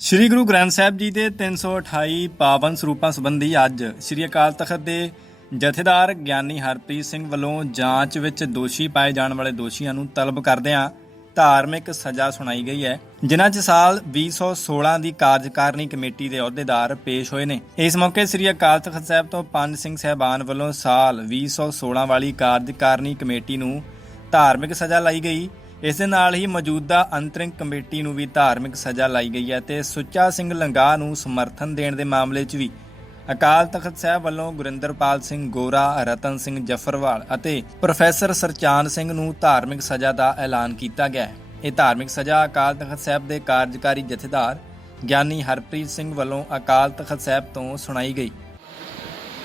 ਸ਼੍ਰੀ ਗੁਰੂ ਗ੍ਰੰਥ ਸਾਹਿਬ ਜੀ ਦੇ 328 ਪਾਵਨ ਸਰੂਪਾਂ ਸੰਬੰਧੀ ਅੱਜ ਸ਼੍ਰੀ ਅਕਾਲ ਤਖਤ ਦੇ ਜਥੇਦਾਰ ਗਿਆਨੀ ਹਰਪ੍ਰੀਤ ਸਿੰਘ ਵੱਲੋਂ ਜਾਂਚ ਵਿੱਚ ਦੋਸ਼ੀ ਪਾਏ ਜਾਣ ਵਾਲੇ ਦੋਸ਼ੀਆਂ ਨੂੰ ਤਲਬ ਕਰਦਿਆਂ ਧਾਰਮਿਕ ਸਜ਼ਾ ਸੁਣਾਈ ਗਈ ਹੈ, ਜਿਨ੍ਹਾਂ 'ਚ ਸਾਲ 2016 ਦੀ ਕਾਰਜਕਾਰਨੀ ਕਮੇਟੀ ਦੇ ਅਹੁਦੇਦਾਰ ਪੇਸ਼ ਹੋਏ ਨੇ। ਇਸ ਮੌਕੇ ਸ਼੍ਰੀ ਅਕਾਲ ਤਖਤ ਸਾਹਿਬ ਤੋਂ ਪੰਜ ਸਿੰਘ ਸਾਹਿਬਾਨ ਵੱਲੋਂ ਸਾਲ 2016 ਵਾਲੀ ਕਾਰਜਕਾਰਨੀ ਕਮੇਟੀ ਨੂੰ ਧਾਰਮਿਕ ਸਜ਼ਾ ਲਾਈ ਗਈ। ਇਸ ਦੇ ਨਾਲ ਹੀ ਮੌਜੂਦਾ ਅੰਤਰਿਮ ਕਮੇਟੀ ਨੂੰ ਵੀ ਧਾਰਮਿਕ ਸਜ਼ਾ ਲਾਈ ਗਈ ਹੈ ਤੇ ਸੁੱਚਾ ਸਿੰਘ ਲੰਗਾਹ ਨੂੰ ਸਮਰਥਨ ਦੇਣ ਦੇ ਮਾਮਲੇ 'ਚ ਵੀ ਅਕਾਲ ਤਖਤ ਸਾਹਿਬ ਵੱਲੋਂ ਗੁਰਿੰਦਰਪਾਲ ਸਿੰਘ ਗੋਰਾ, ਰਤਨ ਸਿੰਘ ਜਫਰਵਾਲ ਅਤੇ ਪ੍ਰੋਫੈਸਰ ਸਰਚਾਨ ਸਿੰਘ ਨੂੰ ਧਾਰਮਿਕ ਸਜ਼ਾ ਦਾ ਐਲਾਨ ਕੀਤਾ ਗਿਆ ਹੈ। ਇਹ ਧਾਰਮਿਕ ਸਜ਼ਾ ਅਕਾਲ ਤਖਤ ਸਾਹਿਬ ਦੇ ਕਾਰਜਕਾਰੀ ਜਥੇਦਾਰ ਗਿਆਨੀ ਹਰਪ੍ਰੀਤ ਸਿੰਘ ਵੱਲੋਂ ਅਕਾਲ ਤਖਤ ਸਾਹਿਬ ਤੋਂ ਸੁਣਾਈ ਗਈ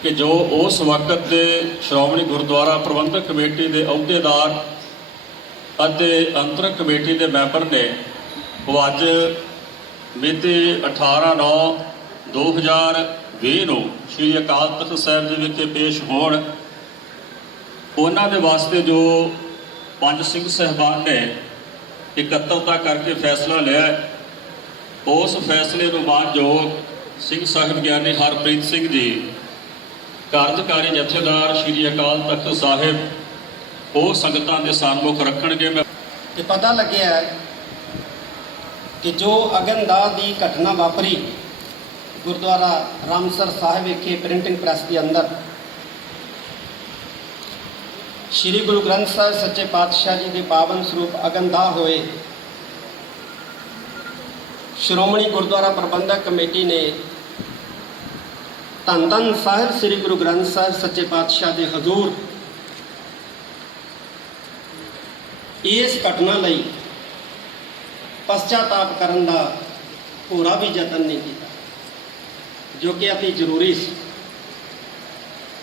ਕਿ ਜੋ ਉਸ ਵਕਤ ਦੇ ਸ਼੍ਰੋਮਣੀ ਗੁਰਦੁਆਰਾ ਪ੍ਰਬੰਧਕ ਕਮੇਟੀ ਦੇ ਅਹੁਦੇਦਾਰ ਅਤੇ ਅੰਤਰਿਮ ਕਮੇਟੀ ਦੇ ਮੈਂਬਰ ਨੇ ਉਹ ਅੱਜ ਮਿਤੀ 18/9/2020 ਨੂੰ ਸ਼੍ਰੀ ਅਕਾਲ ਤਖਤ ਸਾਹਿਬ ਦੇ ਵਿਖੇ ਪੇਸ਼ ਹੋਣ। ਉਹਨਾਂ ਦੇ ਵਾਸਤੇ ਜੋ ਪੰਜ ਸਿੰਘ ਸਾਹਿਬਾਨ ਨੇ ਇਕੱਤਰਤਾ ਕਰਕੇ ਫੈਸਲਾ ਲਿਆ, ਉਸ ਫੈਸਲੇ ਨੂੰ ਮਾਨਯੋਗ ਸਿੰਘ ਸਾਹਿਬ ਗਿਆਨੀ ਹਰਪ੍ਰੀਤ ਸਿੰਘ ਜੀ ਕਾਰਜਕਾਰੀ ਜਥੇਦਾਰ ਸ਼੍ਰੀ ਅਕਾਲ ਤਖਤ ਸਾਹਿਬ ਉਹ ਸੰਗਤਾਂ ਦੇ ਸਾਹਮਣੇ ਰੱਖਣਗੇ। ਤੇ ਪਤਾ ਲੱਗਿਆ ਕਿ ਜੋ ਅਗਨਦਾਹ ਦੀ ਘਟਨਾ ਵਾਪਰੀ ਗੁਰਦੁਆਰਾ ਰਾਮਸਰ ਸਾਹਿਬ ਵਿਖੇ ਪ੍ਰਿੰਟਿੰਗ ਪ੍ਰੈਸ ਦੇ ਅੰਦਰ ਸ਼੍ਰੀ ਗੁਰੂ ਗ੍ਰੰਥ ਸਾਹਿਬ ਸੱਚੇ ਪਾਤਸ਼ਾਹ ਜੀ ਦੇ ਪਾਵਨ ਸਰੂਪ ਅਗਨਦਾਹ ਹੋਏ। ਸ਼੍ਰੋਮਣੀ ਗੁਰਦੁਆਰਾ ਪ੍ਰਬੰਧਕ ਕਮੇਟੀ ਨੇ ਧੰਨ ਧੰਨ ਸਾਹਿਬ ਸ਼੍ਰੀ ਗੁਰੂ ਗ੍ਰੰਥ ਸਾਹਿਬ ਸੱਚੇ ਪਾਤਸ਼ਾਹ ਦੇ ਹਜ਼ੂਰ ਇਸ ਘਟਨਾ ਲਈ ਪਛਤਾਪ ਕਰਨ ਦਾ ਪੂਰਾ ਵੀ ਯਤਨ ਨਹੀਂ ਕੀਤਾ, ਜੋ ਕਿ ਅਤੀ ਜ਼ਰੂਰੀ ਸੀ।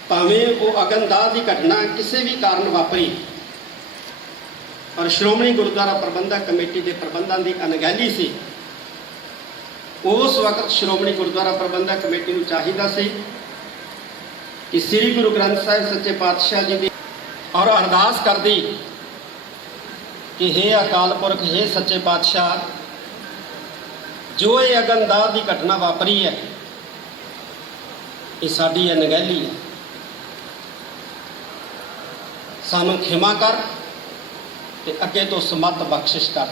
ਭਾਵੇਂ ਉਹ ਅਗਨਦਾਹ ਦੀ ਘਟਨਾ ਕਿਸੇ ਵੀ ਕਾਰਨ ਵਾਪਰੀ, ਪਰ ਸ਼੍ਰੋਮਣੀ ਗੁਰਦੁਆਰਾ ਪ੍ਰਬੰਧਕ ਕਮੇਟੀ ਦੇ ਪ੍ਰਬੰਧਾਂ ਦੀ ਅਣਗਹਿਲੀ ਸੀ। ਉਸ ਵਕਤ ਸ਼੍ਰੋਮਣੀ ਗੁਰਦੁਆਰਾ ਪ੍ਰਬੰਧਕ ਕਮੇਟੀ ਨੂੰ ਚਾਹੀਦਾ ਸੀ ਕਿ ਸ੍ਰੀ ਗੁਰੂ ਗ੍ਰੰਥ ਸਾਹਿਬ ਸੱਚੇ ਪਾਤਸ਼ਾਹ ਜੀ ਦੀ ਔਰ ਅਰਦਾਸ ਕਰਦੀ ਕਿ हे ਅਕਾਲ ਪੁਰਖ, हे ਸੱਚੇ ਪਾਤਸ਼ਾਹ, ਜੋ ਇਹ ਅਗਨਦਾਹ ਦੀ ਘਟਨਾ ਵਾਪਰੀ ਹੈ ਇਹ ਸਾਡੀ ਅਣਗਹਿਲੀ ਹੈ, ਸਾਨੂੰ ਖਿਮਾ ਕਰ ਤੇ ਅੱਗੇ ਤੋਂ ਸਮੱਤ ਬਖਸ਼ਿਸ਼ ਕਰ,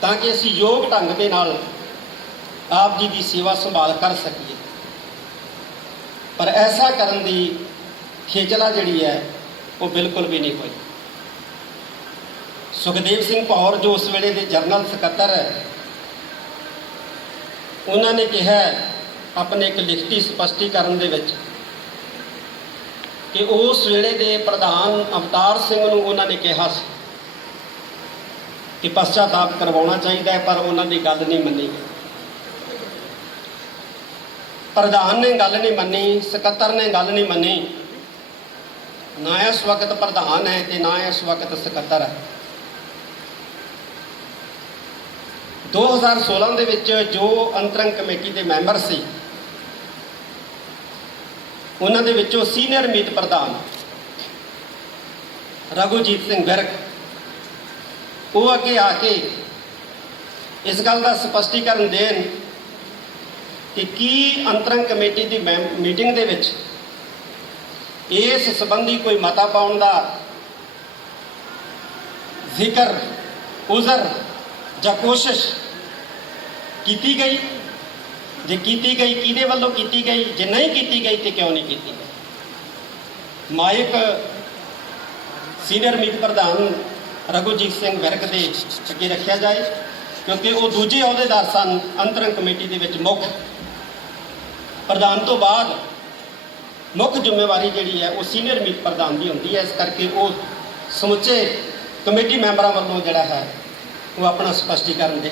ਤਾਂ ਕਿ ਅਸੀਂ ਯੋਗ ਢੰਗ ਦੇ ਨਾਲ ਆਪ ਜੀ ਦੀ ਸੇਵਾ ਸੰਭਾਲ ਕਰ ਸਕੀਏ। ਪਰ ਐਸਾ ਕਰਨ ਦੀ ਖੇਚਲਾ ਜਿਹੜੀ ਹੈ ਉਹ ਬਿਲਕੁਲ ਵੀ ਨਹੀਂ ਹੋਈ। ਸੁਖਦੇਵ ਸਿੰਘ ਭੌਰ ਜੋ ਉਸ ਵੇਲੇ ਦੇ ਜਨਰਲ ਸਕੱਤਰ ਹੈ, ਉਹਨਾਂ ਨੇ ਕਿਹਾ ਆਪਣੇ ਇੱਕ ਲਿਖਤੀ ਸਪਸ਼ਟੀਕਰਨ ਦੇ ਵਿੱਚ ਕਿ ਉਸ ਵੇਲੇ ਦੇ ਪ੍ਰਧਾਨ ਅਵਤਾਰ ਸਿੰਘ ਨੂੰ ਉਹਨਾਂ ਨੇ ਕਿਹਾ ਸੀ ਕਿ ਪਛਤਾਪ ਕਰਵਾਉਣਾ ਚਾਹੀਦਾ ਹੈ, ਪਰ ਉਹਨਾਂ ਦੀ ਗੱਲ ਨਹੀਂ ਮੰਨੀ। ਪ੍ਰਧਾਨ ਨੇ ਗੱਲ ਨਹੀਂ ਮੰਨੀ, ਸਕੱਤਰ ਨੇ ਗੱਲ ਨਹੀਂ ਮੰਨੀ। ਨਾ ਇਸ ਵਕਤ ਪ੍ਰਧਾਨ ਹੈ ਤੇ ਨਾ ਇਸ ਵਕਤ ਸਕੱਤਰ ਹੈ। 2016 ਦੇ ਵਿੱਚ ਜੋ ਅੰਤਰੰਗ ਕਮੇਟੀ ਦੇ ਮੈਂਬਰ ਸੀ, ਉਹਨਾਂ ਦੇ ਵਿੱਚੋਂ ਸੀਨੀਅਰ ਮੀਤ ਪ੍ਰਧਾਨ ਰਘੂਜੀਤ ਸਿੰਘ ਵਿਰਕ ਉਹ ਅੱਗੇ ਆ ਕੇ ਇਸ ਗੱਲ ਦਾ ਸਪਸ਼ਟੀਕਰਨ ਦੇਣ ਕਿ ਕੀ ਅੰਤਰੰਗ ਕਮੇਟੀ ਦੀ ਮੀਟਿੰਗ ਦੇ ਵਿੱਚ ਇਸ ਸੰਬੰਧੀ ਕੋਈ ਮਤਾ ਪਾਉਣ ਦਾ ਜ਼ਿਕਰ, ਉਜ਼ਰ ਜਾਂ ਕੋਸ਼ਿਸ਼ ਕੀਤੀ ਗਈ। ਜੇ ਕੀਤੀ ਗਈ, ਕਿਹਦੇ ਵੱਲੋਂ ਕੀਤੀ ਗਈ? ਜੇ ਨਹੀਂ ਕੀਤੀ ਗਈ ਤੇ ਕਿਉਂ ਨਹੀਂ ਕੀਤੀ ਗਈ? ਮਾਇਕ ਸੀਨੀਅਰ ਮੀਤ ਪ੍ਰਧਾਨ ਰਘੂਜੀਤ ਸਿੰਘ ਵਿਰਕ ਦੇ ਅੱਗੇ ਰੱਖਿਆ ਜਾਏ, ਕਿਉਂਕਿ ਉਹ ਦੂਜੇ ਅਹੁਦੇਦਾਰ ਸਨ ਅੰਤਰੰਗ ਕਮੇਟੀ ਦੇ ਵਿੱਚ। ਮੁੱਖ ਪ੍ਰਧਾਨ ਤੋਂ ਬਾਅਦ ਮੁੱਖ ਜ਼ਿੰਮੇਵਾਰੀ ਜਿਹੜੀ ਹੈ ਉਹ ਸੀਨੀਅਰ ਮੀਤ ਪ੍ਰਧਾਨ ਦੀ ਹੁੰਦੀ ਹੈ। ਇਸ ਕਰਕੇ ਉਹ ਸਮੁੱਚੇ ਕਮੇਟੀ ਮੈਂਬਰਾਂ ਵੱਲੋਂ ਜਿਹੜਾ ਹੈ ਉਹ ਆਪਣਾ ਸਪਸ਼ਟੀਕਰਨ ਦੇ।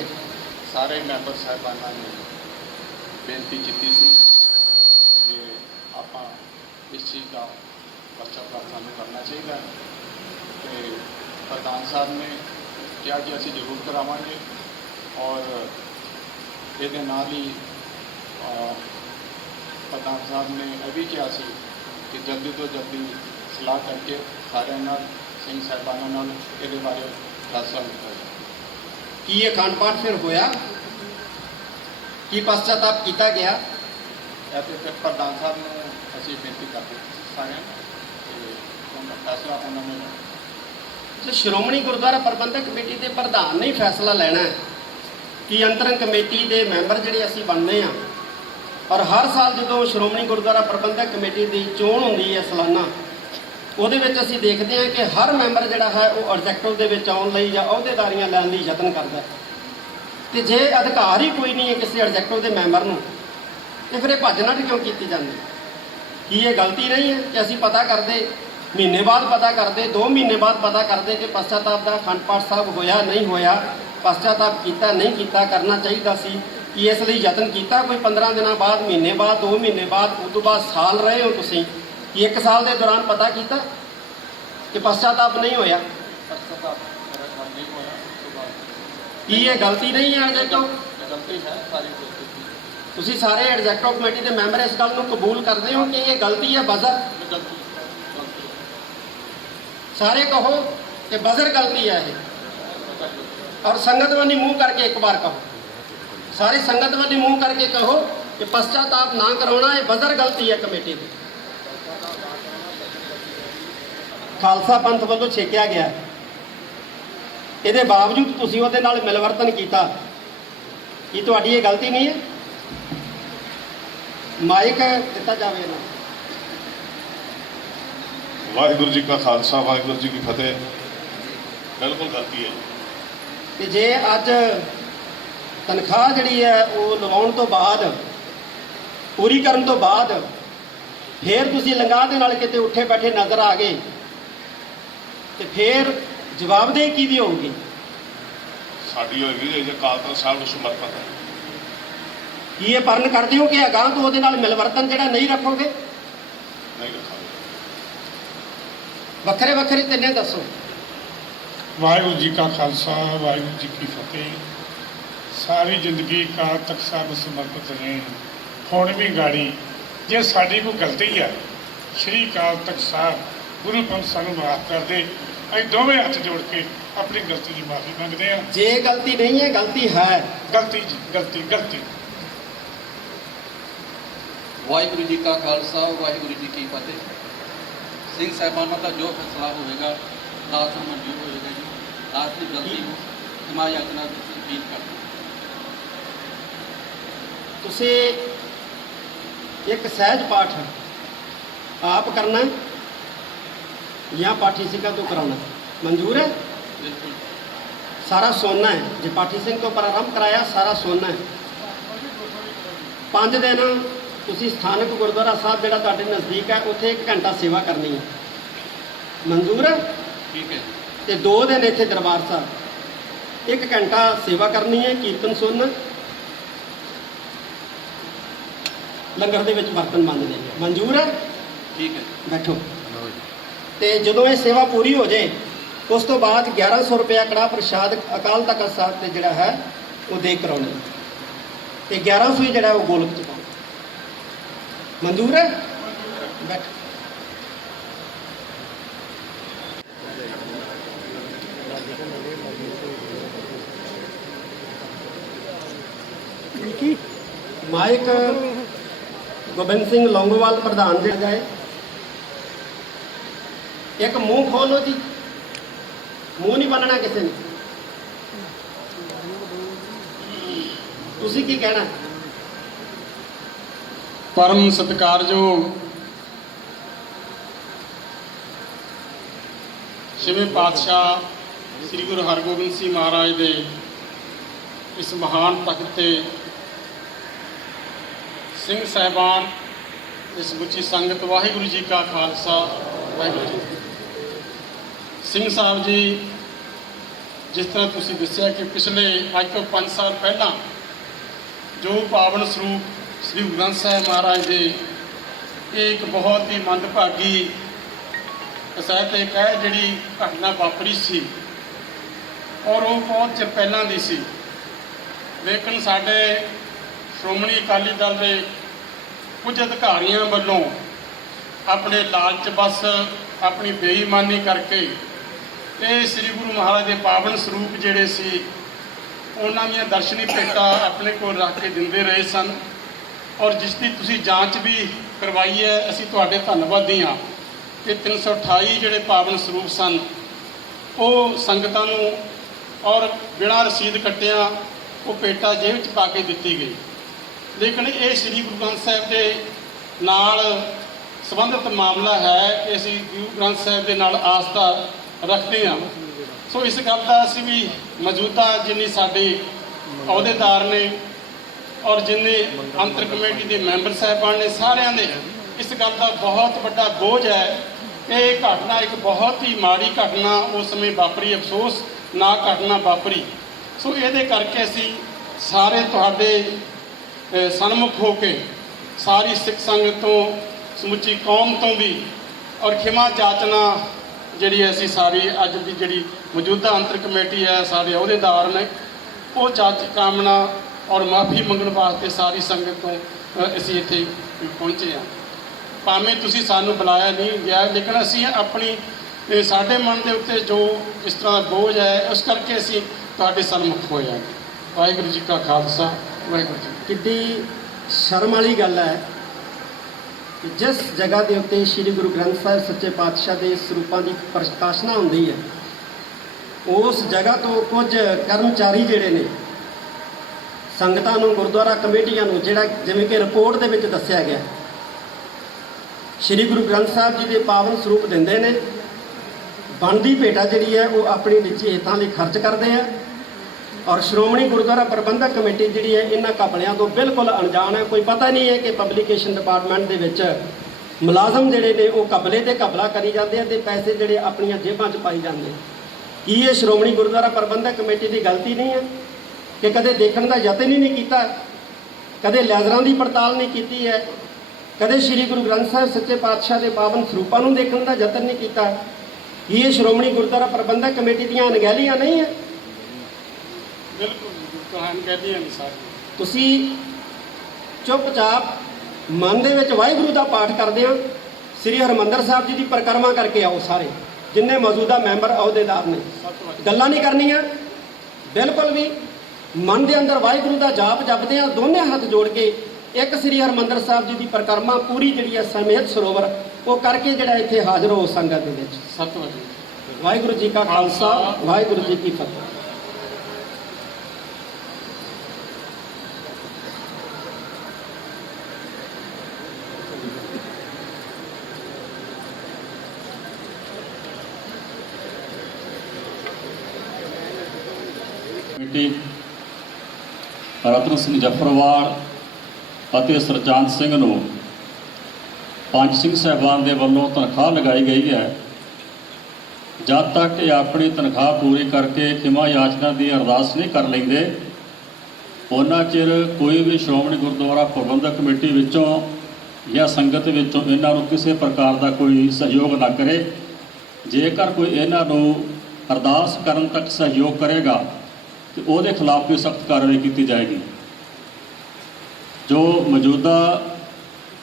ਸਾਰੇ ਮੈਂਬਰ ਸਾਹਿਬਾਨਾਂ ਨੇ ਬੇਨਤੀ ਕੀਤੀ ਸੀ ਕਿ ਆਪਾਂ ਇਸ ਚੀਜ਼ ਦਾ ਪਰਚਾ ਸਾਨੂੰ ਕਰਨਾ ਚਾਹੀਦਾ ਤੇ ਪ੍ਰਧਾਨ ਸਾਹਿਬ ਨੇ ਕਿਹਾ ਕਿ ਅਸੀਂ ਜ਼ਰੂਰ ਕਰਾਵਾਂਗੇ। ਔਰ ਇਹਦੇ ਨਾਲ ਹੀ ਪ੍ਰਧਾਨ ਸਾਹਿਬ ਨੇ ਇਹ ਵੀ ਕਿਹਾ ਸੀ ਕਿ ਜਲਦੀ ਤੋਂ ਜਲਦੀ ਸਲਾਹ ਕਰਕੇ ਸਾਰਿਆਂ ਨਾਲ, ਸਿੰਘ ਸਾਹਿਬਾਨਾਂ ਨਾਲ ਇਹਦੇ ਬਾਰੇ ਫੈਸਲਾ ਲਿਆ ਜਾਵੇ। ਕੀ ਇਹ ਅਖੰਡ ਪਾਠ ਫਿਰ ਹੋਇਆ? ਕੀ ਪਛਤਾਤਾਪ ਕੀਤਾ ਗਿਆ? ਅਤੇ ਫਿਰ ਪ੍ਰਧਾਨ ਸਾਹਿਬ ਨੂੰ ਅਸੀਂ ਬੇਨਤੀ ਕਰਦੇ ਸਾਰਿਆਂ ਨੂੰ ਕਿ ਉਹਨਾਂ ਦਾ ਫੈਸਲਾ ਉਹਨਾਂ ਨੇ ਲੈਣਾ। ਤੇ ਸ਼੍ਰੋਮਣੀ ਗੁਰਦੁਆਰਾ ਪ੍ਰਬੰਧਕ ਕਮੇਟੀ ਦੇ ਪ੍ਰਧਾਨ ਨੇ ਹੀ ਫੈਸਲਾ ਲੈਣਾ ਹੈ ਕਿ ਅੰਤਰੰਗ ਕਮੇਟੀ ਦੇ ਮੈਂਬਰ ਜਿਹੜੇ ਅਸੀਂ ਬਣਦੇ ਹਾਂ। ਔਰ ਹਰ ਸਾਲ ਜਦੋਂ ਸ਼੍ਰੋਮਣੀ ਗੁਰਦੁਆਰਾ ਪ੍ਰਬੰਧਕ ਕਮੇਟੀ ਦੀ ਚੋਣ ਹੁੰਦੀ ਹੈ ਸਾਲਾਨਾ, ਉਹਦੇ ਵਿੱਚ ਅਸੀਂ ਦੇਖਦੇ ਹਾਂ ਕਿ ਹਰ ਮੈਂਬਰ ਜਿਹੜਾ ਹੈ ਉਹ ਐਗਜ਼ੈਕਟਿਵ ਦੇ ਵਿੱਚ ਆਉਣ ਲਈ ਜਾਂ ਅਹੁਦੇਦਾਰੀਆਂ ਲੈਣ ਲਈ ਯਤਨ ਕਰਦਾ ਹੈ। ਤੇ ਜੇ ਅਧਿਕਾਰ ਹੀ ਕੋਈ ਨਹੀਂ ਹੈ ਕਿਸੇ ਐਗਜ਼ੈਕਟਿਵ ਦੇ ਮੈਂਬਰ ਨੂੰ, ਤੇ ਫਿਰ ਇਹ ਭੱਜ ਨੱਠ ਕਿਉਂ ਕੀਤੀ ਜਾਂਦੀ? ਕੀ ਇਹ ਗਲਤੀ ਨਹੀਂ ਹੈ ਕਿ ਅਸੀਂ ਪਤਾ ਕਰਦੇ, ਮਹੀਨੇ ਬਾਅਦ ਪਤਾ ਕਰਦੇ, 2 ਮਹੀਨੇ ਬਾਅਦ ਪਤਾ ਕਰਦੇ ਕਿ ਪਛਤਾਤਾਪ ਦਾ ਅਖੰਡ ਪਾਠ ਸਾਹਿਬ ਹੋਇਆ ਨਹੀਂ ਹੋਇਆ, ਪਛਤਾਤਾਪ ਕੀਤਾ ਨਹੀਂ ਕੀਤਾ, ਕਰਨਾ ਚਾਹੀਦਾ ਸੀ ਕਿ ਇਸ ਲਈ ਯਤਨ ਕੀਤਾ? ਕੋਈ 15 ਦਿਨਾਂ ਬਾਅਦ, ਮਹੀਨੇ ਬਾਅਦ, 2 ਮਹੀਨੇ ਬਾਅਦ, ਉਸ ਤੋਂ ਬਾਅਦ ਸਾਲ ਰਹੇ ਹੋ ਤੁਸੀਂ, ਕਿ 1 ਸਾਲ ਦੇ ਦੌਰਾਨ ਪਤਾ ਕੀਤਾ ਕਿ ਪਛਤਾਤਾਪ ਨਹੀਂ ਹੋਇਆ? ਪਛਤਾਤਾਪ ਨਹੀਂ ਹੋਇਆ ਉਸ ਤੋਂ ਬਾਅਦ ਕੀ ਇਹ ਗਲਤੀ ਨਹੀਂ ਹੈ ਐਗਜ਼ੈਕਟਿਵ? ਗਲਤੀ ਹੈ, ਸਾਰੀ ਗਲਤੀ ਸੀ। ਤੁਸੀਂ ਸਾਰੇ ਐਗਜ਼ੈਕਟਿਵ ਕਮੇਟੀ ਦੇ ਮੈਂਬਰ ਇਸ ਗੱਲ ਨੂੰ ਕਬੂਲ ਕਰਦੇ ਹੋ ਕਿ ਇਹ ਗਲਤੀ ਹੈ, ਬਜ਼ਰ? ਗਲਤੀ ਸਾਰੇ ਕਹੋ ਕਿ ਬਜ਼ਰ ਗਲਤੀ ਹੈ ਇਹ, ਔਰ ਸੰਗਤਵਾਨੀ ਮੂੰਹ ਕਰਕੇ ਇੱਕ ਵਾਰ ਕਹੋ, ਸਾਰੀ ਸੰਗਤਵਾਨੀ ਮੂੰਹ ਕਰਕੇ ਕਹੋ ਕਿ ਪਛਤਾਤਾਪ ਨਾ ਕਰਾਉਣਾ ਇਹ ਬਜ਼ਰ ਗਲਤੀ ਹੈ ਕਮੇਟੀ ਦੀ। ਖਾਲਸਾ ਪੰਥ ਵੱਲੋਂ ਛੇਕਿਆ ਗਿਆ, ਇਹਦੇ ਬਾਵਜੂਦ ਤੁਸੀਂ ਉਹਦੇ ਨਾਲ ਮਿਲਵਰਤਨ ਕੀਤਾ, ਕੀ ਤੁਹਾਡੀ ਇਹ ਗਲਤੀ ਨਹੀਂ ਹੈ? ਮਾਈਕ ਦਿੱਤਾ ਜਾਵੇ ਇਹਨਾਂ ਨੂੰ। ਵਾਹਿਗੁਰੂ ਜੀ ਕਾ ਖਾਲਸਾ, ਵਾਹਿਗੁਰੂ ਜੀ ਕੀ ਫਤਿਹ। ਬਿਲਕੁਲ ਗਲਤੀ ਹੈ। ਤੇ ਜੇ ਅੱਜ ਤਨਖਾਹ ਜਿਹੜੀ ਹੈ ਉਹ ਲਵਾਉਣ ਤੋਂ ਬਾਅਦ, ਪੂਰੀ ਕਰਨ ਤੋਂ ਬਾਅਦ ਫੇਰ ਤੁਸੀਂ ਲੰਗਾਹ ਦੇ ਨਾਲ ਕਿਤੇ ਉੱਠੇ ਬੈਠੇ ਨਜ਼ਰ ਆ ਗਏ, ਤੇ ਫੇਰ ਜਵਾਬਦੇਹੀ ਕਿਹਦੀ ਹੋਊਗੀ? ਸਾਡੀ ਹੋਏਗੀ ਜੇ ਅਕਾਲ ਤਖ਼ਤ ਸਾਹਿਬ ਨੂੰ ਸਮਰਪਿਤ ਹੈ। ਕੀ ਇਹ ਪਰਨ ਕਰਦੇ ਹੋ ਕਿ ਅਗਾਂਹ ਤੋਂ ਉਹਦੇ ਨਾਲ ਮਿਲਵਰਤਨ ਜਿਹੜਾ ਨਹੀਂ ਰੱਖੋਗੇ? ਨਹੀਂ ਰੱਖਾਂਗੇ। ਵੱਖਰੇ ਵੱਖਰੇ ਤਿੰਨੇ ਦੱਸੋ। ਵਾਹਿਗੁਰੂ ਜੀ ਕਾ ਖਾਲਸਾ, ਵਾਹਿਗੁਰੂ ਜੀ ਕੀ ਫਤਿਹ। ਸਾਰੀ ਜ਼ਿੰਦਗੀ ਅਕਾਲ ਤਖ਼ਤ ਸਾਹਿਬ ਨੂੰ ਸਮਰਪਿਤ ਰਹੇ, ਹੁਣ ਵੀ ਗਾੜੀ ਜੇ ਸਾਡੀ ਕੋਈ ਗਲਤੀ ਹੈ, ਸ਼੍ਰੀ ਅਕਾਲ ਤਖ਼ਤ ਸਾਹਿਬ ਗੁਰੂ ਪੰਥ ਸਾਨੂੰ ਮਾਫ਼ ਕਰ ਦੇ। ਅਸੀਂ ਦੋਵੇਂ ਹੱਥ ਜੋੜ ਕੇ ਆਪਣੀ ਗਲਤੀ ਦੀ ਮਾਫ਼ੀ ਮੰਗਦੇ ਹਾਂ। ਜੇ ਗਲਤੀ ਨਹੀਂ ਹੈ, ਗਲਤੀ ਹੈ। ਗਲਤੀ ਜੀ, ਗਲਤੀ ਗਲਤੀ। ਵਾਹਿਗੁਰੂ ਜੀ ਕਾ ਖਾਲਸਾ, ਵਾਹਿਗੁਰੂ ਜੀ ਕੀ ਫਤਿਹ। ਸਿੰਘ ਸਾਹਿਬਾਨਾਂ ਦਾ ਜੋ ਫੈਸਲਾ ਹੋਵੇਗਾ ਦਾਸ ਨੂੰ ਮਨਜ਼ੂਰ ਹੋਵੇਗਾ ਜੀ। ਦਾਸ ਦੀ ਗਲਤੀ ਨੂੰ ਸਮਾਜ ਯਾਤਨਾ ਵਿੱਚ ਅਪੀਲ ਕਰਦਾ। ਤੁਸੀਂ ਇੱਕ ਸਹਿਜ ਪਾਠ ਆਪ ਕਰਨਾ ਜਾਂ ਪਾਠੀ ਸਿੰਘਾਂ ਤੋਂ ਕਰਾਉਣਾ ਮਨਜ਼ੂਰ ਹੈ? ਬਿਲਕੁਲ। ਸਾਰਾ ਸੋਨਾ ਹੈ। ਜੇ ਪਾਠੀ ਸਿੰਘ ਤੋਂ ਪ੍ਰਾਰੰਭ ਕਰਾਇਆ, ਸਾਰਾ ਸੋਨਾ ਹੈ। 5 ਦਿਨ ਤੁਸੀਂ ਸਥਾਨਕ ਗੁਰਦੁਆਰਾ ਸਾਹਿਬ ਜਿਹੜਾ ਤੁਹਾਡੇ ਨਜ਼ਦੀਕ ਹੈ ਉੱਥੇ 1 ਘੰਟਾ ਸੇਵਾ ਕਰਨੀ ਹੈ, ਮਨਜ਼ੂਰ ਹੈ? ਠੀਕ ਹੈ। ਤੇ 2 ਦਿਨ ਇੱਥੇ ਦਰਬਾਰ ਸਾਹਿਬ 1 ਘੰਟਾ ਸੇਵਾ ਕਰਨੀ ਹੈ, ਕੀਰਤਨ ਸੁਣਨਾ, ਲੰਗਰ ਦੇ ਵਿੱਚ ਬਰਤਨ ਮਾਂਜਣੇ, ਮਨਜ਼ੂਰ ਹੈ? ਠੀਕ ਹੈ। ਬੈਠੋ। ਤੇ ਜਦੋਂ ਇਹ ਸੇਵਾ ਪੂਰੀ ਹੋ ਜਾਏ, ਉਸ ਤੋਂ ਬਾਅਦ 1100 ਰੁਪਇਆ ਕੜਾਹ ਪ੍ਰਸ਼ਾਦ ਅਕਾਲ ਤਖ਼ਤ ਸਾਹਿਬ ਤੇ ਜਿਹੜਾ ਹੈ ਉਹ ਦੇ ਕਰਾਉਣੇ, ਤੇ 1100 ਹੀ ਜਿਹੜਾ ਉਹ ਗੋਲਕ ਚ ਪਾਉਣਾ, ਮਨਜ਼ੂਰ ਹੈ? ਬੈਠੋ। ਮਾਈਕ ਗੋਬਿੰਦ ਸਿੰਘ ਲੌਂਗੋਵਾਲ ਪ੍ਰਧਾਨ ਦੇ ਜਾਏ। ਇੱਕ ਮੂੰਹ ਖੋਲੋ ਜੀ, ਮੂੰਹ ਨਹੀਂ ਬੰਨਣਾ ਕਿਸੇ ਨੇ। ਤੁਸੀਂ ਕੀ ਕਹਿਣਾ? ਪਰਮ ਸਤਿਕਾਰਯੋਗ ਛੇਵੇਂ ਪਾਤਸ਼ਾਹ ਸ੍ਰੀ ਗੁਰੂ ਹਰਗੋਬਿੰਦ ਸਿੰਘ ਮਹਾਰਾਜ ਦੇ ਇਸ ਮਹਾਨ ਤਖ਼ਤ ਤੇ ਸਿੰਘ ਸਾਹਿਬਾਨ, ਇਸ ਸਮੁੱਚੀ ਸੰਗਤ, ਵਾਹਿਗੁਰੂ ਜੀ ਕਾ ਖਾਲਸਾ, ਵਾਹਿਗੁਰੂ ਜੀ ਕੀ ਫਤਿਹ। ਸਿੰਘ ਸਾਹਿਬ ਜੀ, ਜਿਸ ਤਰ੍ਹਾਂ ਤੁਸੀਂ ਦੱਸਿਆ ਕਿ ਪਿਛਲੇ ਅੱਜ ਤੋਂ 5 ਸਾਲ ਪਹਿਲਾਂ ਜੋ ਪਾਵਨ ਸਰੂਪ ਸ੍ਰੀ ਗੁਰੂ ਗ੍ਰੰਥ ਸਾਹਿਬ ਮਹਾਰਾਜ ਦੇ, ਇਹ ਇੱਕ ਬਹੁਤ ਹੀ ਮੰਦਭਾਗੀ ਸਾਹਿਤਕ ਹੈ ਜਿਹੜੀ ਘਟਨਾ ਵਾਪਰੀ ਸੀ, ਔਰ ਉਹ ਬਹੁਤ ਚਿਰ ਪਹਿਲਾਂ ਦੀ ਸੀ। ਲੇਕਿਨ ਸਾਡੇ ਸ਼੍ਰੋਮਣੀ ਅਕਾਲੀ ਦਲ ਦੇ ਕੁਝ ਅਧਿਕਾਰੀਆਂ ਵੱਲੋਂ ਆਪਣੇ ਲਾਲਚ ਬਸ, ਆਪਣੀ ਬੇਈਮਾਨੀ ਕਰਕੇ ਇਹ ਸ੍ਰੀ ਗੁਰੂ ਮਹਾਰਾਜ ਦੇ ਪਾਵਨ ਸਰੂਪ ਜਿਹੜੇ ਸੀ ਉਹਨਾਂ ਦੀਆਂ ਦਰਸ਼ਨੀ ਭੇਟਾਂ ਆਪਣੇ ਕੋਲ ਰੱਖ ਕੇ ਦਿੰਦੇ ਰਹੇ ਸਨ ਔਰ ਜਿਸ ਦੀ ਤੁਸੀਂ ਜਾਂਚ ਵੀ ਕਰਵਾਈ ਹੈ। ਅਸੀਂ ਤੁਹਾਡੇ ਧੰਨਵਾਦੀ ਹਾਂ ਕਿ 328 ਜਿਹੜੇ ਪਾਵਨ ਸਰੂਪ ਸਨ ਉਹ ਸੰਗਤਾਂ ਨੂੰ ਔਰ ਬਿਨਾਂ ਰਸੀਦ ਕੱਟਿਆਂ ਉਹ ਭੇਟਾ ਜੇਬ 'ਚ ਪਾ ਕੇ ਦਿੱਤੀ ਗਈ। ਲੇਕਿਨ ਇਹ ਸ੍ਰੀ ਗੁਰੂ ਗ੍ਰੰਥ ਸਾਹਿਬ ਦੇ ਨਾਲ ਸੰਬੰਧਿਤ ਮਾਮਲਾ ਹੈ ਕਿ ਅਸੀਂ ਗੁਰੂ ਗ੍ਰੰਥ ਸਾਹਿਬ ਦੇ ਨਾਲ ਆਸਥਾ ਰੱਖਦੇ ਹਾਂ। ਸੋ ਇਸ ਗੱਲ ਦਾ ਅਸੀਂ ਵੀ ਮੌਜੂਦਾ ਜਿੰਨੀ ਸਾਡੇ ਅਹੁਦੇਦਾਰ ਨੇ ਔਰ ਜਿੰਨੇ ਅੰਤਰ ਕਮੇਟੀ ਦੇ ਮੈਂਬਰ ਸਾਹਿਬਾਨ ਨੇ ਸਾਰਿਆਂ ਨੇ ਇਸ ਗੱਲ ਦਾ ਬਹੁਤ ਵੱਡਾ ਬੋਝ ਹੈ ਕਿ ਇਹ ਘਟਨਾ ਇੱਕ ਬਹੁਤ ਹੀ ਮਾੜੀ ਘਟਨਾ ਉਸ ਸਮੇਂ ਵਾਪਰੀ, ਅਫਸੋਸ ਨਾ ਘਟਨਾ ਵਾਪਰੀ। ਸੋ ਇਹਦੇ ਕਰਕੇ ਅਸੀਂ ਸਾਰੇ ਤੁਹਾਡੇ ਸਨਮੁਖ ਹੋ ਕੇ ਸਾਰੀ ਸਿੱਖ ਸੰਗਤ ਤੋਂ ਸਮੁੱਚੀ ਕੌਮ ਤੋਂ ਵੀ ਔਰ ਖਿਮਾ ਜਾਚਨਾ ਜਿਹੜੀ ਅਸੀਂ ਸਾਰੀ ਅੱਜ ਦੀ ਜਿਹੜੀ ਮੌਜੂਦਾ ਅੰਤਰ ਕਮੇਟੀ ਹੈ, ਸਾਡੇ ਅਹੁਦੇਦਾਰ ਨੇ, ਉਹ ਜਾਚ ਕਾਮਨਾ ਔਰ ਮਾਫੀ ਮੰਗਣ ਵਾਸਤੇ ਸਾਰੀ ਸੰਗਤ ਤੋਂ ਅਸੀਂ ਇੱਥੇ ਪਹੁੰਚੇ ਹਾਂ। ਭਾਵੇਂ ਤੁਸੀਂ ਸਾਨੂੰ ਬੁਲਾਇਆ ਨਹੀਂ ਗਿਆ, ਲੇਕਿਨ ਅਸੀਂ ਆਪਣੀ ਸਾਡੇ ਮਨ ਦੇ ਉੱਤੇ ਜੋ ਇਸ ਤਰ੍ਹਾਂ ਦਾ ਬੋਝ ਹੈ ਉਸ ਕਰਕੇ ਅਸੀਂ ਤੁਹਾਡੇ ਸਨਮੁਖ ਹੋਏ ਹਾਂ। ਵਾਹਿਗੁਰੂ ਜੀ ਕਾ ਖਾਲਸਾ, ਵਾਹਿਗੁਰੂ ਜੀ। ਕਿੱਡੀ ਸ਼ਰਮ ਵਾਲੀ ਗੱਲ ਹੈ ਕਿ ਜਿਸ ਜਗ੍ਹਾ ਦੇ ਉੱਤੇ ਸ੍ਰੀ ਗੁਰੂ ਗ੍ਰੰਥ ਸਾਹਿਬ ਸੱਚੇ ਪਾਤਸ਼ਾਹ ਦੇ ਸਰੂਪਾਂ ਦੀ ਪ੍ਰਕਾਸ਼ਨਾ ਹੁੰਦੀ ਹੈ, ਉਸ ਜਗ੍ਹਾ ਤੋਂ ਕੁਝ ਕਰਮਚਾਰੀ ਜਿਹੜੇ ਨੇ ਸੰਗਤਾਂ ਨੂੰ, ਗੁਰਦੁਆਰਾ ਕਮੇਟੀਆਂ ਨੂੰ, ਜਿਹੜਾ ਜਿਵੇਂ ਕਿ ਰਿਪੋਰਟ ਦੇ ਵਿੱਚ ਦੱਸਿਆ ਗਿਆ, ਸ੍ਰੀ ਗੁਰੂ ਗ੍ਰੰਥ ਸਾਹਿਬ ਜੀ ਦੇ ਪਾਵਨ ਸਰੂਪ ਦਿੰਦੇ ਨੇ, ਬਣਦੀ ਭੇਟਾ ਜਿਹੜੀ ਹੈ ਉਹ ਆਪਣੀ ਨਿੱਜੀ ਹਿੱਤਾਂ ਲਈ ਖਰਚ ਕਰਦੇ ਆ ਔਰ ਸ਼੍ਰੋਮਣੀ ਗੁਰਦੁਆਰਾ ਪ੍ਰਬੰਧਕ ਕਮੇਟੀ ਜਿਹੜੀ ਹੈ ਇਹਨਾਂ ਘਪਲਿਆਂ ਤੋਂ ਬਿਲਕੁਲ ਅਣਜਾਣ ਹੈ। ਕੋਈ ਪਤਾ ਨਹੀਂ ਹੈ ਕਿ ਪਬਲੀਕੇਸ਼ਨ ਡਿਪਾਰਟਮੈਂਟ ਦੇ ਵਿੱਚ ਮੁਲਾਜ਼ਮ ਜਿਹੜੇ ਨੇ ਉਹ ਘਪਲੇ ਤੇ ਘਪਲਾ ਕਰੀ ਜਾਂਦੇ ਆ ਤੇ ਪੈਸੇ ਜਿਹੜੇ ਆਪਣੀਆਂ ਜੇਬਾਂ 'ਚ ਪਾਈ ਜਾਂਦੇ। ਕੀ ਇਹ ਸ਼੍ਰੋਮਣੀ ਗੁਰਦੁਆਰਾ ਪ੍ਰਬੰਧਕ ਕਮੇਟੀ ਦੀ ਗਲਤੀ ਨਹੀਂ ਹੈ ਕਿ ਕਦੇ ਦੇਖਣ ਦਾ ਯਤਨ ਹੀ ਨਹੀਂ ਕੀਤਾ, ਕਦੇ ਲੈਜ਼ਰਾਂ ਦੀ ਪੜਤਾਲ ਨਹੀਂ ਕੀਤੀ ਹੈ, ਕਦੇ ਸ੍ਰੀ ਗੁਰੂ ਗ੍ਰੰਥ ਸਾਹਿਬ ਸੱਚੇ ਪਾਤਸ਼ਾਹ ਦੇ ਪਾਵਨ ਸਰੂਪਾਂ ਨੂੰ ਦੇਖਣ ਦਾ ਯਤਨ ਨਹੀਂ ਕੀਤਾ? ਕੀ ਇਹ ਸ਼੍ਰੋਮਣੀ ਗੁਰਦੁਆਰਾ ਪ੍ਰਬੰਧਕ ਕਮੇਟੀ ਦੀਆਂ ਅਣਗਹਿਲੀਆਂ ਨਹੀਂ ਹੈ? ਬਿਲਕੁਲ ਤੁਹਾਨੂੰ ਕਹਿੰਦੀ ਹਾਂ ਸਰ, ਤੁਸੀਂ ਚੁੱਪਚਾਪ ਮਨ ਦੇ ਵਿੱਚ ਵਾਹਿਗੁਰੂ ਦਾ ਪਾਠ ਕਰਦੇ ਹੋ, ਸ੍ਰੀ ਹਰਿਮੰਦਰ ਸਾਹਿਬ ਜੀ ਦੀ ਪਰਿਕਰਮਾ ਕਰਕੇ ਆਓ। ਸਾਰੇ ਜਿੰਨੇ ਮੌਜੂਦਾ ਮੈਂਬਰ ਅਹੁਦੇਦਾਰ ਨੇ, ਗੱਲਾਂ ਨਹੀਂ ਕਰਨੀਆਂ ਬਿਲਕੁਲ ਵੀ। ਮਨ ਦੇ ਅੰਦਰ ਵਾਹਿਗੁਰੂ ਦਾ ਜਾਪ ਜਪਦੇ ਆ, ਦੋਨੇ ਹੱਥ ਜੋੜ ਕੇ ਇੱਕ ਸ੍ਰੀ ਹਰਿਮੰਦਰ ਸਾਹਿਬ ਜੀ ਦੀ ਪਰਿਕਰਮਾ ਪੂਰੀ ਜਿਹੜੀ ਹੈ ਸਮੇਤ ਸਰੋਵਰ ਉਹ ਕਰਕੇ ਜਿਹੜਾ ਇੱਥੇ ਹਾਜ਼ਰ ਹੋ ਸੰਗਤ ਦੇ ਵਿੱਚ। ਸਤਿ ਵਾਹਿਗੁਰੂ ਜੀ ਕਾ ਖਾਲਸਾ, ਵਾਹਿਗੁਰੂ ਜੀ ਕੀ ਫਤਿਹ। ਕਮੇਟੀ ਰਤਨ ਸਿੰਘ ਜਫਰਵਾਲ ਅਤੇ ਸਰਜੰਟ ਸਿੰਘ ਨੂੰ ਪੰਜ ਸਿੰਘ ਸਾਹਿਬਾਨ ਦੇ ਵੱਲੋਂ ਤਨਖਾਹ ਲਗਾਈ ਗਈ ਹੈ। ਜਦ ਤੱਕ ਇਹ ਆਪਣੀ ਤਨਖਾਹ ਪੂਰੀ ਕਰਕੇ ਖਿਮਾ ਯਾਚਨਾ ਦੀ ਅਰਦਾਸ ਨਹੀਂ ਕਰ ਲੈਂਦੇ, ਉਹਨਾਂ ਚਿਰ ਕੋਈ ਵੀ ਸ਼੍ਰੋਮਣੀ ਗੁਰਦੁਆਰਾ ਪ੍ਰਬੰਧਕ ਕਮੇਟੀ ਵਿੱਚੋਂ ਜਾਂ ਸੰਗਤ ਵਿੱਚੋਂ ਇਹਨਾਂ ਨੂੰ ਕਿਸੇ ਪ੍ਰਕਾਰ ਦਾ ਕੋਈ ਸਹਿਯੋਗ ਨਾ ਕਰੇ। ਜੇਕਰ ਕੋਈ ਇਹਨਾਂ ਨੂੰ ਅਰਦਾਸ ਕਰਨ ਤੱਕ ਸਹਿਯੋਗ ਕਰੇਗਾ ਤੇ ਉਹਦੇ ਖਿਲਾਫ ਵੀ ਸਖਤ ਕਾਰਵਾਈ ਕੀਤੀ ਜਾਏਗੀ। ਜੋ ਮੌਜੂਦਾ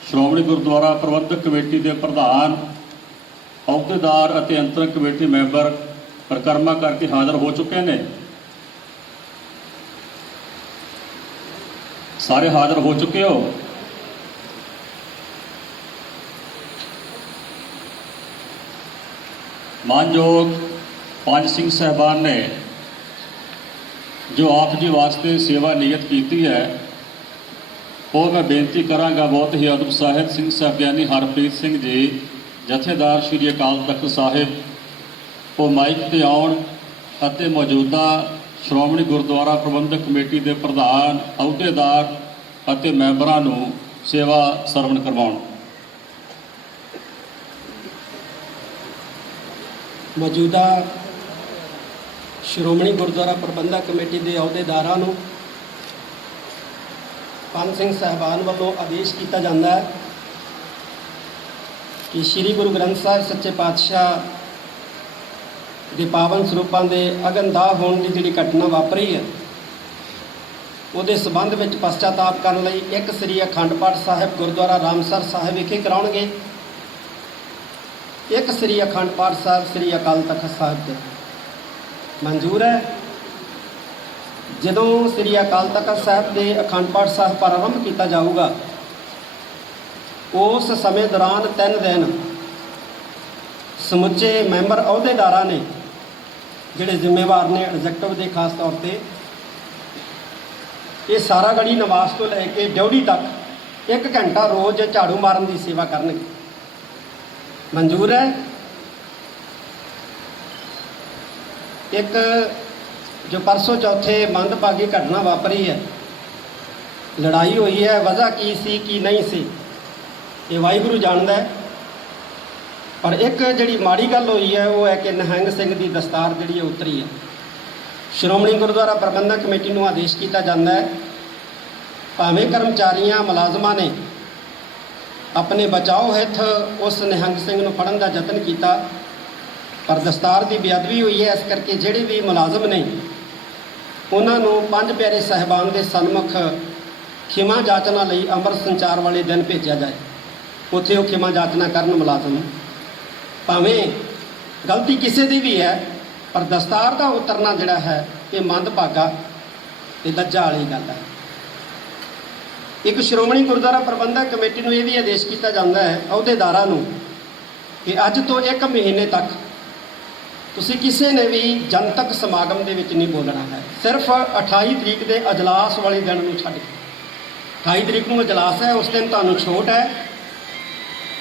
ਸ਼੍ਰੋਮਣੀ ਗੁਰਦੁਆਰਾ ਪ੍ਰਬੰਧਕ ਕਮੇਟੀ ਦੇ ਪ੍ਰਧਾਨ, ਅਹੁਦੇਦਾਰ ਅਤੇ ਅੰਤਰ ਕਮੇਟੀ ਮੈਂਬਰ ਪਰਿਕਰਮਾ ਕਰਕੇ ਹਾਜ਼ਰ ਹੋ ਚੁੱਕੇ ਨੇ, ਸਾਰੇ ਹਾਜ਼ਰ ਹੋ ਚੁੱਕੇ ਹੋ। ਮਾਨਯੋਗ ਪੰਜ ਸਿੰਘ ਸਾਹਿਬਾਨ ਨੇ ਜੋ ਆਪ ਜੀ ਵਾਸਤੇ ਸੇਵਾ ਨਿਯਤ ਕੀਤੀ ਹੈ, ਉਹ ਮੈਂ ਬੇਨਤੀ ਕਰਾਂਗਾ ਬਹੁਤ ਹੀ ਅਦਬ ਸਾਹਿਬ ਸਿੰਘ ਸਾਹਿਬ ਗਿਆਨੀ ਹਰਪ੍ਰੀਤ ਸਿੰਘ ਜੀ ਜਥੇਦਾਰ ਸ਼੍ਰੀ ਅਕਾਲ ਤਖਤ ਸਾਹਿਬ, ਉਹ ਮਾਈਕ ਤੇ ਆਉਣ ਅਤੇ ਮੌਜੂਦਾ ਸ਼੍ਰੋਮਣੀ ਗੁਰਦੁਆਰਾ ਪ੍ਰਬੰਧਕ ਕਮੇਟੀ ਦੇ ਪ੍ਰਧਾਨ, ਅਹੁਦੇਦਾਰ ਅਤੇ ਮੈਂਬਰਾਂ ਨੂੰ ਸੇਵਾ ਸਰਵਣ ਕਰਵਾਉਣ। ਮੌਜੂਦਾ ਸ਼੍ਰੋਮਣੀ ਗੁਰਦੁਆਰਾ ਪ੍ਰਬੰਧਕ ਕਮੇਟੀ ਦੇ ਅਹੁਦੇਦਾਰਾਂ ਨੂੰ ਪੰਜ ਸਿੰਘ ਸਾਹਿਬਾਨ ਵੱਲੋਂ ਆਦੇਸ਼ ਕੀਤਾ ਜਾਂਦਾ ਹੈ ਕਿ ਸ੍ਰੀ ਗੁਰੂ ਗ੍ਰੰਥ ਸਾਹਿਬ ਸੱਚੇ ਪਾਤਸ਼ਾਹ ਦੇ ਪਾਵਨ ਸਰੂਪਾਂ ਦੇ ਅਗਨਦਾਹ ਹੋਣ ਦੀ ਜਿਹੜੀ ਘਟਨਾ ਵਾਪਰੀ ਹੈ, ਉਹਦੇ ਸਬੰਧ ਵਿੱਚ ਪਛਤਾਤਾਪ ਕਰਨ ਲਈ ਇੱਕ ਸ੍ਰੀ ਅਖੰਡ ਪਾਠ ਸਾਹਿਬ ਗੁਰਦੁਆਰਾ ਰਾਮਸਰ ਸਾਹਿਬ ਵਿਖੇ ਕਰਾਉਣਗੇ, ਇੱਕ ਸ੍ਰੀ ਅਖੰਡ ਪਾਠ ਸਾਹਿਬ ਸ੍ਰੀ ਅਕਾਲ ਤਖਤ ਸਾਹਿਬ ਤੇ। ਮਨਜ਼ੂਰ ਹੈ? ਜਦੋਂ ਸ੍ਰੀ ਅਕਾਲ ਤਖਤ ਸਾਹਿਬ ਦੇ ਅਖੰਡ ਪਾਠ ਸਾਹਿਬ ਪ੍ਰਾਰੰਭ ਕੀਤਾ ਜਾਊਗਾ, ਉਸ ਸਮੇਂ ਦੌਰਾਨ 3 ਦਿਨ ਸਮੁੱਚੇ ਮੈਂਬਰ ਅਹੁਦੇਦਾਰਾਂ ਨੇ, ਜਿਹੜੇ ਜ਼ਿੰਮੇਵਾਰ ਨੇ ਐਗਜ਼ੈਕਟਿਵ ਦੇ ਖਾਸ ਤੌਰ ਤੇ, ਇਹ ਸਾਰਾ ਗੜੀ ਨਿਵਾਸ ਤੋਂ ਲੈ ਕੇ ਡਿਊਟੀ ਤੱਕ 1 ਘੰਟਾ ਰੋਜ਼ ਝਾੜੂ ਮਾਰਨ ਦੀ ਸੇਵਾ ਕਰਨਗੇ। ਮਨਜ਼ੂਰ ਹੈ? ਇੱਕ ਜੋ ਪਰਸੋਂ ਚੌਥੇ ਮੰਦਭਾਗੀ ਘਟਨਾ ਵਾਪਰੀ ਹੈ, ਲੜਾਈ ਹੋਈ ਹੈ, ਵਜ੍ਹਾ ਕੀ ਸੀ ਕੀ ਨਹੀਂ ਸੀ ਇਹ ਵਾਹਿਗੁਰੂ ਜਾਣਦਾ ਹੈ। ਪਰ ਇੱਕ ਜਿਹੜੀ ਮਾੜੀ ਗੱਲ ਹੋਈ ਹੈ ਉਹ ਹੈ ਕਿ ਨਿਹੰਗ ਸਿੰਘ ਦੀ ਦਸਤਾਰ ਜਿਹੜੀ ਹੈ ਉਤਰੀ ਹੈ। ਸ਼੍ਰੋਮਣੀ ਗੁਰਦੁਆਰਾ ਪ੍ਰਬੰਧਕ ਕਮੇਟੀ ਨੂੰ ਆਦੇਸ਼ ਕੀਤਾ ਜਾਂਦਾ ਹੈ, ਭਾਵੇਂ ਕਰਮਚਾਰੀਆਂ ਮੁਲਾਜ਼ਮਾਂ ਨੇ ਆਪਣੇ ਬਚਾਓ ਹਿੱਤ ਉਸ ਨਿਹੰਗ ਸਿੰਘ ਨੂੰ ਫੜਨ ਦਾ ਯਤਨ ਕੀਤਾ, ਪਰ ਦਸਤਾਰ ਦੀ ਬੇਅਦਬੀ ਹੋਈ ਹੈ। ਇਸ ਕਰਕੇ ਜਿਹੜੇ ਵੀ ਮੁਲਾਜ਼ਮ ਨੇ ਉਹਨਾਂ ਨੂੰ 5 ਪਿਆਰੇ ਸਾਹਿਬਾਨ ਦੇ ਸਨਮੁਖ ਖਿਮਾ ਜਾਚਨਾ ਲਈ ਅੰਮ੍ਰਿਤ ਸੰਚਾਰ ਵਾਲੇ ਦਿਨ ਭੇਜਿਆ ਜਾਏ। ਉੱਥੇ ਉਹ ਖਿਮਾ ਜਾਚਨਾ ਕਰਨ ਮੁਲਾਜ਼ਮ, ਭਾਵੇਂ ਗਲਤੀ ਕਿਸੇ ਦੀ ਵੀ ਹੈ, ਪਰ ਦਸਤਾਰ ਦਾ ਉਤਰਨਾ ਜਿਹੜਾ ਹੈ ਇਹ ਮੰਦਭਾਗਾ, ਇਹ ਲੱਜਾ ਵਾਲੀ ਗੱਲ ਹੈ। ਇੱਕ ਸ਼੍ਰੋਮਣੀ ਗੁਰਦੁਆਰਾ ਪ੍ਰਬੰਧਕ ਕਮੇਟੀ ਨੂੰ ਇਹ ਵੀ ਆਦੇਸ਼ ਕੀਤਾ ਜਾਂਦਾ ਹੈ ਅਹੁਦੇਦਾਰਾਂ ਨੂੰ ਕਿ ਅੱਜ ਤੋਂ 1 ਮਹੀਨੇ ਤੱਕ ਤੁਸੀਂ ਕਿਸੇ ਨੇ ਵੀ ਜਨਤਕ ਸਮਾਗਮ ਦੇ ਵਿੱਚ ਨਹੀਂ ਬੋਲਣਾ ਹੈ। ਸਿਰਫ 28 ਤਰੀਕ ਦੇ ਅਜਲਾਸ ਵਾਲੇ ਦਿਨ ਨੂੰ ਛੱਡ ਕੇ, 28 ਤਰੀਕ ਨੂੰ ਅਜਲਾਸ ਹੈ, ਉਸ ਦਿਨ ਤੁਹਾਨੂੰ ਛੋਟ ਹੈ।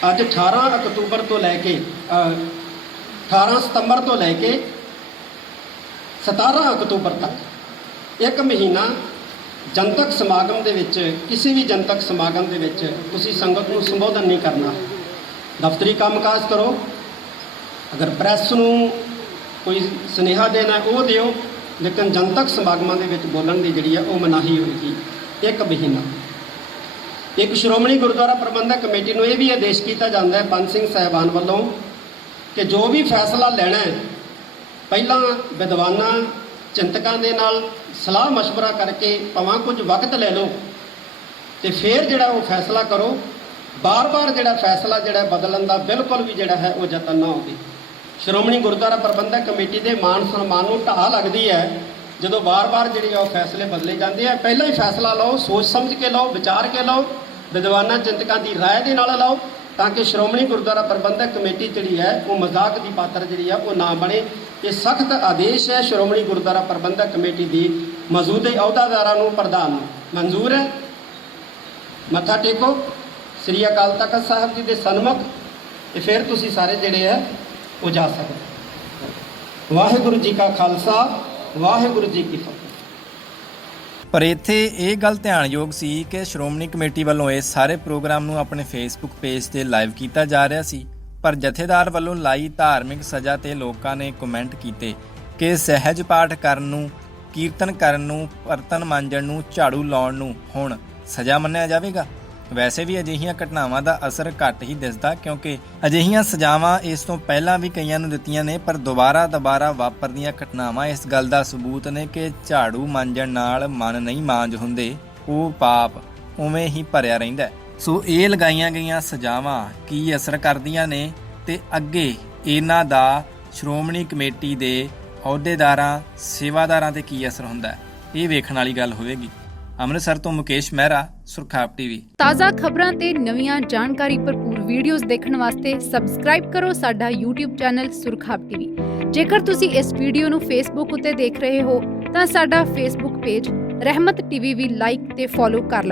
ਅੱਜ 18 ਅਕਤੂਬਰ ਤੋਂ ਲੈ ਕੇ 18 ਸਤੰਬਰ ਤੋਂ ਲੈ ਕੇ 17 ਅਕਤੂਬਰ ਤੱਕ 1 ਮਹੀਨਾ ਜਨਤਕ ਸਮਾਗਮ ਦੇ ਵਿੱਚ, ਕਿਸੇ ਵੀ ਜਨਤਕ ਸਮਾਗਮ ਦੇ ਵਿੱਚ ਤੁਸੀਂ ਸੰਗਤ ਨੂੰ ਸੰਬੋਧਨ ਨਹੀਂ ਕਰਨਾ। ਦਫ਼ਤਰੀ ਕੰਮਕਾਜ ਕਰੋ, ਅਗਰ ਪ੍ਰੈਸ ਨੂੰ ਕੋਈ ਸੁਨੇਹਾ ਦੇਣਾ ਉਹ ਦਿਓ, ਲੇਕਿਨ ਜਨਤਕ ਸਮਾਗਮਾਂ ਦੇ ਵਿੱਚ ਬੋਲਣ ਦੀ ਜਿਹੜੀ ਹੈ ਉਹ ਮਨਾਹੀ ਹੋਏਗੀ 1 ਮਹੀਨਾ। ਇੱਕ ਸ਼੍ਰੋਮਣੀ ਗੁਰਦੁਆਰਾ ਪ੍ਰਬੰਧਕ ਕਮੇਟੀ ਨੂੰ ਇਹ ਵੀ ਆਦੇਸ਼ ਕੀਤਾ ਜਾਂਦਾ ਹੈ ਪੰਜ ਸਿੰਘ ਸਾਹਿਬਾਨ ਵੱਲੋਂ ਕਿ ਜੋ ਵੀ ਫੈਸਲਾ ਲੈਣਾ ਹੈ ਪਹਿਲਾਂ ਵਿਦਵਾਨਾਂ ਚਿੰਤਕਾਂ ਦੇ ਨਾਲ ਸਲਾਹ ਮਸ਼ਵਰਾ ਕਰਕੇ ਭਾਵੇਂ ਕੁਝ ਵਕਤ ਲੈ ਲਓ ਤੇ ਫਿਰ ਜਿਹੜਾ ਉਹ ਫੈਸਲਾ ਕਰੋ। ਬਾਰ-ਬਾਰ ਜਿਹੜਾ ਫੈਸਲਾ ਜਿਹੜਾ ਬਦਲਣ ਦਾ ਬਿਲਕੁਲ ਵੀ ਜਿਹੜਾ ਹੈ ਉਹ ਯਤਨ ਨਾ ਹੋਵੇ। ਸ਼੍ਰੋਮਣੀ ਗੁਰਦੁਆਰਾ ਪ੍ਰਬੰਧਕ ਕਮੇਟੀ ਦੇ ਮਾਣ ਸਨਮਾਨ ਨੂੰ ਢਾਹ ਲੱਗਦੀ ਹੈ ਜਦੋਂ ਬਾਰ-ਬਾਰ ਜਿਹੜੇ ਉਹ ਫੈਸਲੇ ਬਦਲੇ ਜਾਂਦੇ ਆ। ਪਹਿਲਾਂ ਹੀ ਫੈਸਲਾ ਲਓ, ਸੋਚ ਸਮਝ ਕੇ ਲਓ, ਵਿਚਾਰ ਕੇ ਲਓ, ਵਿਦਵਾਨਾਂ ਚਿੰਤਕਾਂ ਦੀ ਰਾਏ ਦੇ ਨਾਲ ਲਓ, ਤਾਂ ਕਿ ਸ਼੍ਰੋਮਣੀ ਗੁਰਦੁਆਰਾ ਪ੍ਰਬੰਧਕ ਕਮੇਟੀ ਜਿਹੜੀ ਹੈ ਉਹ ਮਜ਼ਾਕ ਦੀ ਪਾਤਰ ਜਿਹੜੀ ਆ ਉਹ ਨਾ ਬਣੇ। ਇਹ ਸਖਤ ਆਦੇਸ਼ ਹੈ ਸ਼੍ਰੋਮਣੀ ਗੁਰਦੁਆਰਾ ਪ੍ਰਬੰਧਕ ਕਮੇਟੀ ਦੀ ਮੌਜੂਦੇ ਅਹੁਦੇਦਾਰਾਂ ਨੂੰ, ਪ੍ਰਧਾਨ ਨੂੰ। ਮਨਜ਼ੂਰ ਹੈ? ਮੱਥਾ ਟੇਕੋ ਸ੍ਰੀ ਅਕਾਲ ਤਖਤ ਸਾਹਿਬ ਜੀ ਦੇ ਸਨਮੁਖ, ਤੇ ਫਿਰ ਤੁਸੀਂ ਸਾਰੇ ਜਿਹੜੇ ਹੈ ਉਹ ਜਾ ਸਕਦੇ। ਵਾਹਿਗੁਰੂ ਜੀ ਕਾ ਖਾਲਸਾ, ਵਾਹਿਗੁਰੂ ਜੀ ਕੀ ਫਤਿਹ। ਪਰ ਇੱਥੇ ਇਹ ਗੱਲ ਧਿਆਨਯੋਗ ਸੀ ਕਿ ਸ਼੍ਰੋਮਣੀ ਕਮੇਟੀ ਵੱਲੋਂ ਇਸ ਸਾਰੇ ਪ੍ਰੋਗਰਾਮ ਨੂੰ ਆਪਣੇ ਫੇਸਬੁੱਕ ਪੇਜ ਤੇ ਲਾਈਵ ਕੀਤਾ ਜਾ ਰਿਹਾ ਸੀ, ਪਰ ਜਥੇਦਾਰ ਵੱਲੋਂ ਲਾਈ ਧਾਰਮਿਕ ਸਜ਼ਾ ਤੇ ਲੋਕਾਂ ਨੇ ਕਮੈਂਟ ਕੀਤੇ ਕਿ ਸਹਿਜ ਪਾਠ ਕਰਨ ਨੂੰ, ਕੀਰਤਨ ਕਰਨ ਨੂੰ, ਬਰਤਨ ਮਾਂਜਣ ਨੂੰ, ਝਾੜੂ ਲਾਉਣ ਨੂੰ ਹੁਣ ਸਜ਼ਾ ਮੰਨਿਆ ਜਾਵੇਗਾ। ਵੈਸੇ ਵੀ ਅਜਿਹੀਆਂ ਘਟਨਾਵਾਂ ਦਾ ਅਸਰ ਘੱਟ ਹੀ ਦਿਸਦਾ, ਕਿਉਂਕਿ ਅਜਿਹੀਆਂ ਸਜ਼ਾਵਾਂ ਇਸ ਤੋਂ ਪਹਿਲਾਂ ਵੀ ਕਈਆਂ ਨੂੰ ਦਿੱਤੀਆਂ ਨੇ, ਪਰ ਦੁਬਾਰਾ ਵਾਪਰਦੀਆਂ ਘਟਨਾਵਾਂ ਇਸ ਗੱਲ ਦਾ ਸਬੂਤ ਨੇ ਕਿ ਝਾੜੂ ਮਾਂਜਣ ਨਾਲ ਮਨ ਨਹੀਂ ਮਾਂਜ ਹੁੰਦੇ, ਉਹ ਪਾਪ ਉਵੇਂ ਹੀ ਭਰਿਆ ਰਹਿੰਦਾ। ਸੋ ਇਹ ਲਗਾਈਆਂ ਗਈਆਂ ਸਜ਼ਾਵਾਂ ਕੀ ਅਸਰ ਕਰਦੀਆਂ ਨੇ ਤੇ ਅੱਗੇ ਇਹਨਾਂ ਦਾ ਸ਼੍ਰੋਮਣੀ ਕਮੇਟੀ ਦੇ ਅਹੁਦੇਦਾਰਾਂ, ਸੇਵਾਦਾਰਾਂ ਤੇ ਕੀ ਅਸਰ ਹੁੰਦਾ, ਇਹ ਵੇਖਣ ਵਾਲੀ ਗੱਲ ਹੋਵੇਗੀ। ਅੰਮ੍ਰਿਤਸਰ ਤੋਂ ਮੁਕੇਸ਼ ਮਹਿਰਾ, ਸੁਰਖਾਬ ਟੀਵੀ। ਤਾਜ਼ਾ ਖਬਰਾਂ ਤੇ ਨਵੀਆਂ ਜਾਣਕਾਰੀ ਭਰਪੂਰ ਵੀਡੀਓਜ਼ ਦੇਖਣ ਵਾਸਤੇ ਸਬਸਕ੍ਰਾਈਬ ਕਰੋ ਸਾਡਾ YouTube ਚੈਨਲ ਸੁਰਖਾਬ ਟੀਵੀ। ਜੇਕਰ ਤੁਸੀਂ ਇਸ ਵੀਡੀਓ ਨੂੰ Facebook ਉੱਤੇ ਦੇਖ ਰਹੇ ਹੋ ਤਾਂ ਸਾਡਾ Facebook ਪੇਜ ਰਹਿਮਤ ਟੀਵੀ ਵੀ ਲਾਈਕ ਤੇ ਫੋਲੋ ਕਰ ਲਓ।